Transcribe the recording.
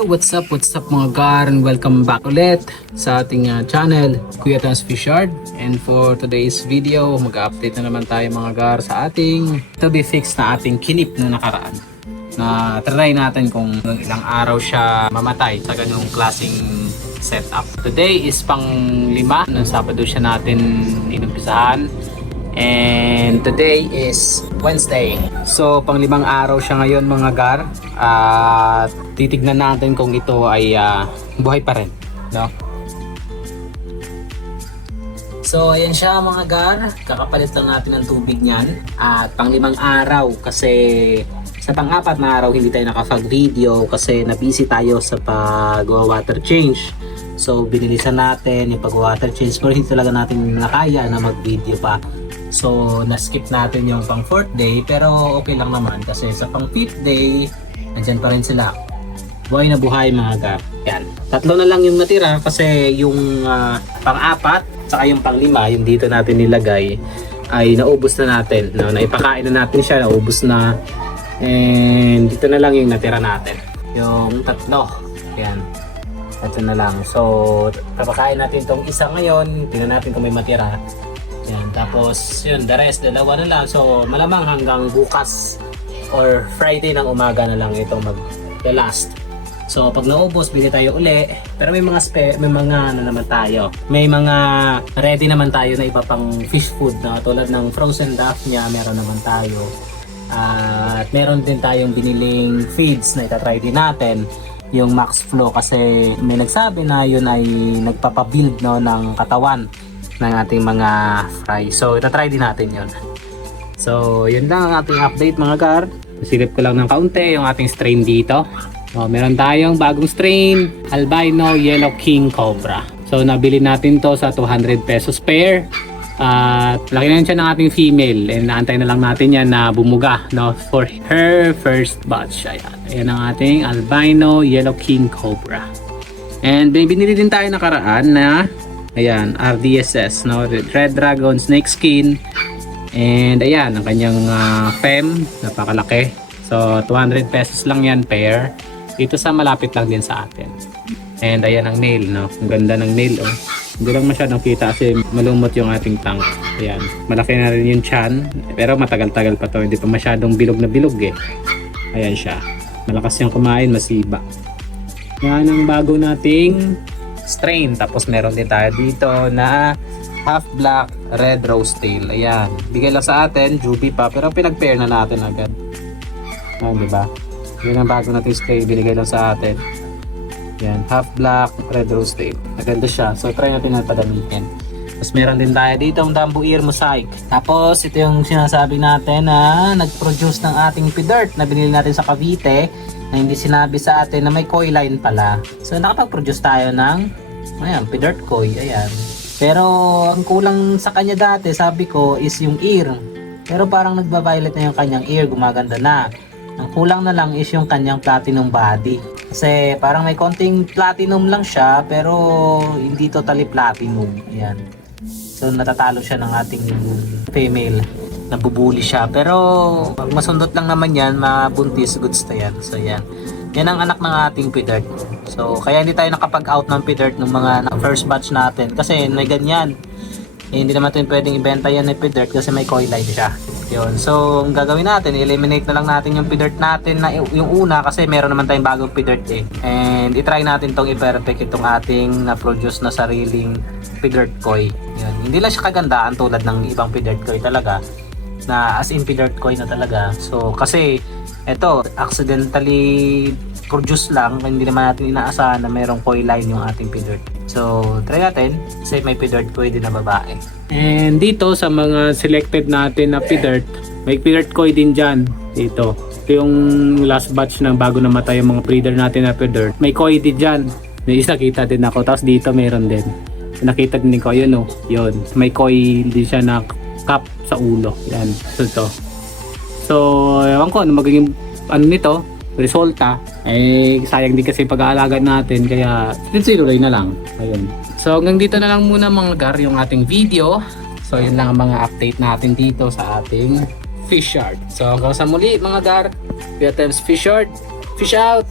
Yo, what's up mga gar, and welcome back ulit sa ating channel, Kuya Tans Fishard. And for today's video, mag-update na naman tayo mga gar sa ating to be fixed na ating kinip na nakaraan. Na try natin kung ilang araw siya mamatay sa ganung klaseng setup. Today is pang 5, ng Sabado siya natin inumpisahan. And today is Wednesday. So pang 5 araw siya ngayon mga gar. At titignan natin kung ito ay buhay pa rin, no? So ayan siya mga gar. Kakapalit lang natin ng tubig niyan. At pang 5 araw kasi sa pang-4 na araw hindi tayo nakapag-video kasi na-busy tayo sa pag-water change. So binilisan natin yung pag-water change pero hindi talaga natin nakaya na mag-video pa. So na-skip natin yung pang 4th day pero okay lang naman kasi sa pang 5th day nandyan pa rin sila. Buhay na buhay mga gar. Yan. 3 na lang yung natira kasi yung pang-4 saka yung pang 5 yung dito natin nilagay ay naubos na natin. No? Naipakain na natin siya, naubos na. And dito na lang yung natira natin. Yung 3. Yan. Ito na lang. So papakain natin tong isa ngayon. Tingnan natin kung may matira. Yan, tapos yun, the rest, 2 na lang. So malamang hanggang bukas or Friday ng umaga na lang itong mag-last. So pag naubos, bili tayo uli. Pero may mga may mga ano naman tayo. May mga ready naman tayo na iba pang fish food na tulad ng frozen daphnia, meron naman tayo. At meron din tayong biniling feeds na itatry din natin. Yung Max Flow kasi may nagsabi na yun ay nagpapabuild no, ng katawan ng ating mga fry. So itatry din natin yun. So yun lang ang ating update mga gar. Silip ko lang ng kaunti yung ating strain dito. Meron tayong bagong strain, Albino Yellow King Cobra. So nabili natin to sa 200 pesos pair. At laki na siya ng ating female and naantay na lang natin yan na bumuga no, for her first batch. Ayan ang ating Albino Yellow King Cobra. And binili din tayo nakaraan na ayan, RDSS, no? Red Dragon Snake Skin. And ayan, ang kanyang fem, napakalaki. So 200 pesos lang yan pair. Dito sa malapit lang din sa atin. And ayan ang nail, no? Ang ganda ng nail, oh. Hindi lang masyadong kita kasi malumot yung ating tank. Ayan, malaki na rin yung chan. Pero matagal-tagal pa to, hindi pa masyadong bilog na bilog eh. Ayan siya. Malakas yung kumain, masiba. Yan ang bago nating strain. Tapos meron din tayo dito na half black red rose tail. Ayan, bigay lang sa atin, Juby pa, pero pinag-pair na natin agad. Ayan, diba? Yan ang bago nating strain, binigay lang sa atin. Yan, half black red rose tail. Maganda siya, so try natin na padamihin. Tapos meron din tayo dito ang Dambu Ear Mosaic. Tapos ito yung sinasabi natin na nag-produce ng ating P-Dirt na binili natin sa Cavite na hindi sinabi sa atin na may koi line pala. So nakapag-produce tayo ng ayan, P-Dirt koi. Ayan. Pero ang kulang sa kanya dati, sabi ko, is yung ear. Pero parang nagba-violet na yung kanyang ear, gumaganda na. Ang kulang na lang is yung kanyang platinum body. Kasi parang may konting platinum lang siya, pero hindi totally platinum. Ayan. So natatalo siya ng ating female. Nabubuli siya. Pero pag masundot lang naman yan, mabuntis, goods na yan. So yan. Yan ang anak ng ating P-Dirt. So kaya hindi tayo nakapag-out ng P-Dirt ng mga first batch natin. Kasi may ganyan. Hindi naman ito pwedeng ibenta yan ng P-Dirt kasi may koi line siya. Yun. So ang gagawin natin, eliminate na lang natin yung P-Dirt natin na yung una kasi meron naman tayong bagong P-Dirt eh. And itry natin tong i-perfect itong ating na-produce na sariling P-Dirt koi. Yun. Hindi lang siya kagandaan tulad ng ibang P-Dirt koi talaga. Na as in P-Dirt koi na talaga. So kasi eto accidentally produce lang, hindi naman natin inaasahan na mayroong koi line yung ating P-Dirt. So try natin kasi may P-Dirt koi din na babae. And dito sa mga selected natin na P-Dirt, may P-Dirt koi din dyan dito. Ito yung last batch na bago namatay yung mga breeder natin na P-Dirt. May koi din dyan. May isa kita din ako. Tapos dito mayroon din. Nakita din ko yun, oh. Yun. May koi din siya na cap sa ulo. Yan. So ito. So ewan ko ano magiging ano nito resulta. Sayang din kasi pag-aalaga natin kaya sinuloy na lang. Ayun. So hanggang dito na lang muna mga gar yung ating video. So yun lang ang mga update natin dito sa ating fish yard. So hanggang sa muli mga gar, Kuya Tans Fishard, fish out!